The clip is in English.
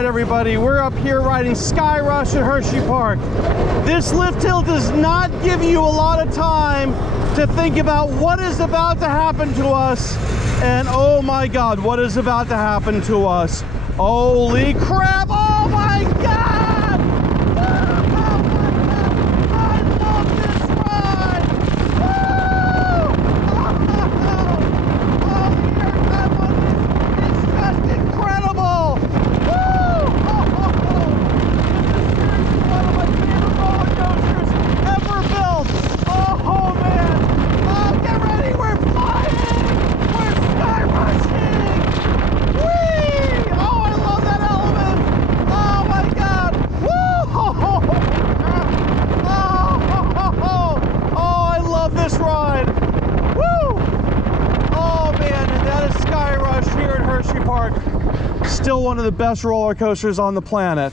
right, everybody, we're up here riding Skyrush at Hersheypark. This lift hill does not give you a lot of time to think about what is about to happen to us. And oh my God, what is about to happen to us? Holy crap, oh my God! Still one of the best roller coasters on the planet.